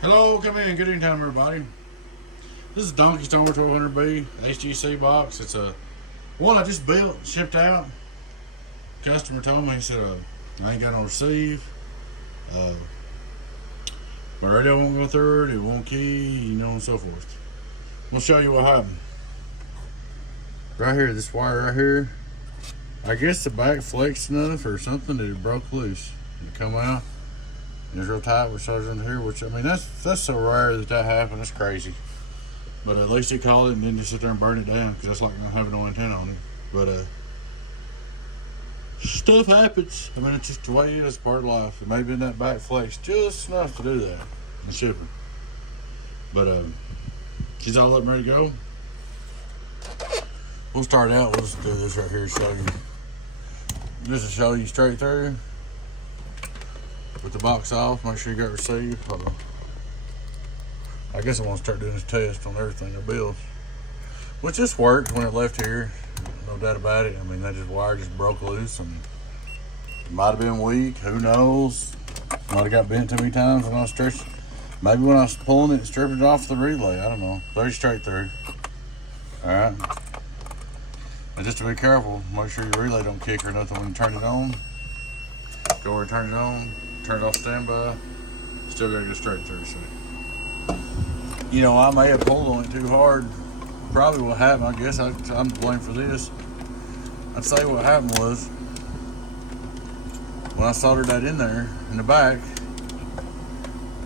Hello, come in. Good evening time, everybody. This is Donkey Stomper 1200B HGC box. It's a one I just built, shipped out. Customer told me, he said, I ain't got no receive. My radio won't go through it, it won't key, you know, and so forth. We'll show you what happened. Right here, this wire right here, I guess the back flexed enough or something that it broke loose. It come out. It's real tight with soldiers in here, which I mean that's so rare that happened. That's crazy. But at least he called it and didn't just sit there and burn it down, because that's like not having no antenna on it. But stuff happens. I mean, it's just the way it is, part of life. It may have been that back flex just enough to do that in shipping. But she's all up and ready to go. We'll start out. We'll just do this right here to show you. This will show you straight through. With the box off, make sure you got receive. Hold on. I guess I want to start doing this test on everything I build. Which just worked when it left here. No doubt about it. I mean, that wire just broke loose, and it might have been weak. Who knows? Might have got bent too many times when I was stretching. Maybe when I was pulling it and stripping it off the relay. I don't know. 30 straight through. Alright. And just to be careful, make sure your relay don't kick or nothing when you turn it on. Go over and turn it on. Turn it off standby. Still gotta go straight through. So, you know, I may have pulled on it too hard. Probably what happened, I guess I'm to blame for this. I'd say what happened was, when I soldered that in there in the back,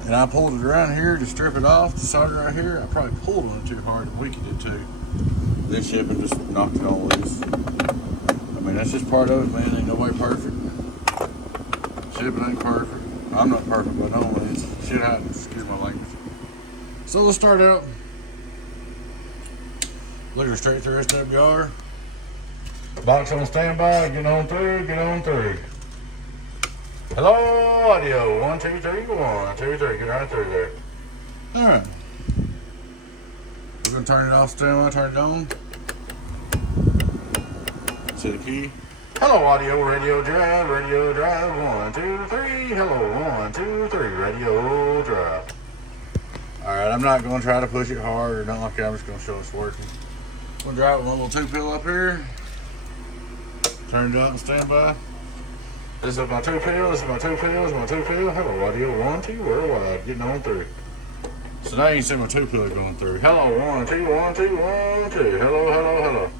and I pulled it around here to strip it off, the solder right here, I probably pulled on it too hard and weakened it too. This shipping just knocked it all loose. I mean, that's just part of it, man. Ain't nobody perfect. Shipping ain't perfect. I'm not perfect by no means. Shit happens. Excuse my language. So let's start out. Looking straight through SWR. Box on standby. Get on through. Get on through. Hello, audio. 1, 2, 3. 1, 2, 3. Get right through there. All right. We're gonna turn it off standby. Turn it on. See the key. Hello, audio, radio drive, 1, 2, 3. Hello, 1, 2, 3, radio drive. All right, I'm not going to try to push it hard or nothing like that. I'm just going to show us working. I'm going to drive it with one little 2-pill up here. Turn it on and standby. This is my 2-pill, this is my 2-pill, this is my 2-pill. Hello, audio, 1, 2, worldwide, getting on through. So now you can see my 2-pill going through. Hello, 1, 2, 1, 2, 1, 2. Hello, hello, hello.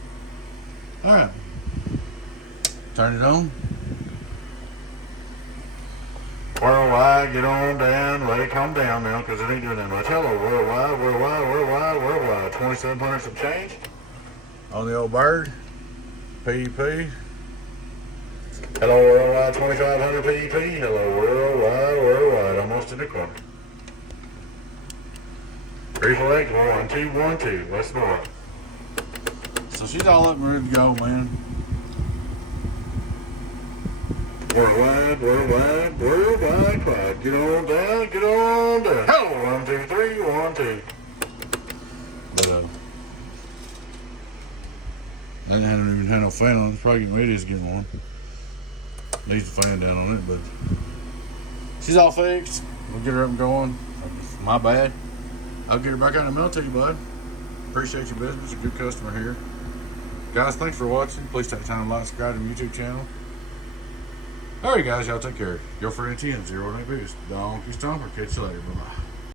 All right. Turn it on. Worldwide, get on down. Let it come down now, because it ain't doing that much. Hello, worldwide, worldwide, worldwide, worldwide. 2,700 some change on the old bird. PEP. Hello, worldwide, 2,500 PEP. Hello, worldwide, worldwide. Almost in the corner. Reflect, 1, 2, 1, 2. Let's go. So she's all up and ready to go, man. Worldwide, worldwide, worldwide, quiet. Get on down, get on down. Hello, 1, 2, 3, 1, 2. But that hasn't even had no fan on it. It's probably it is getting one. Needs the fan down on it, but she's all fixed. We'll get her up and going. My bad. I'll get her back out in the mail to you, bud. Appreciate your business. A good customer here. Guys, thanks for watching. Please take time to like, subscribe to the YouTube channel. Alright guys, y'all take care. Your friend TN08 Donkey Stomper. Catch you later. Bye-bye.